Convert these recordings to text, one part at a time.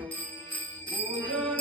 Oh, yeah.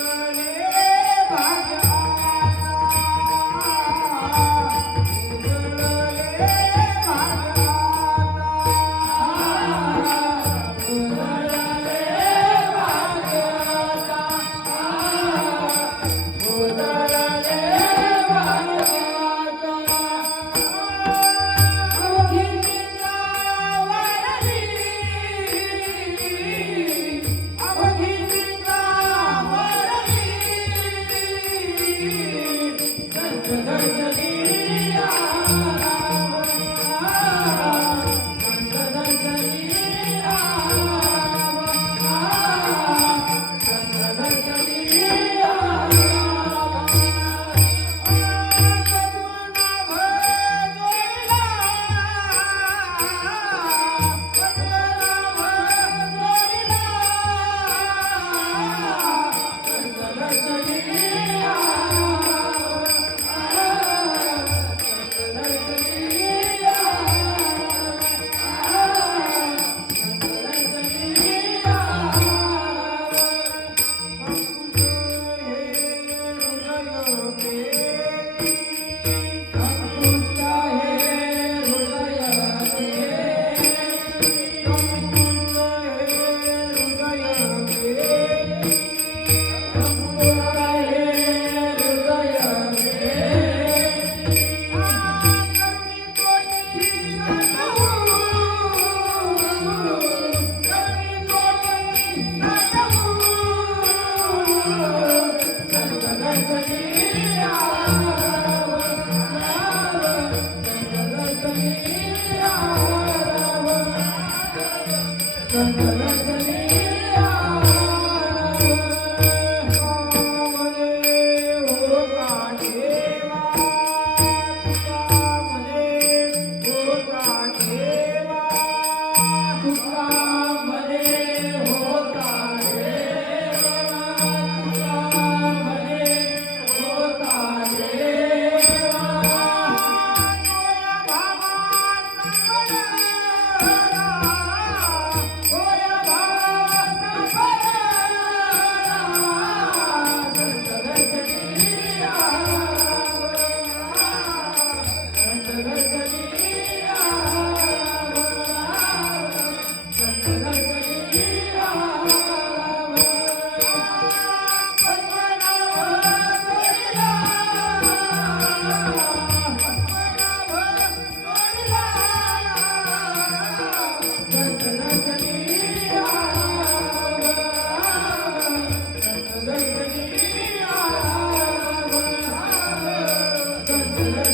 Thank Thank you.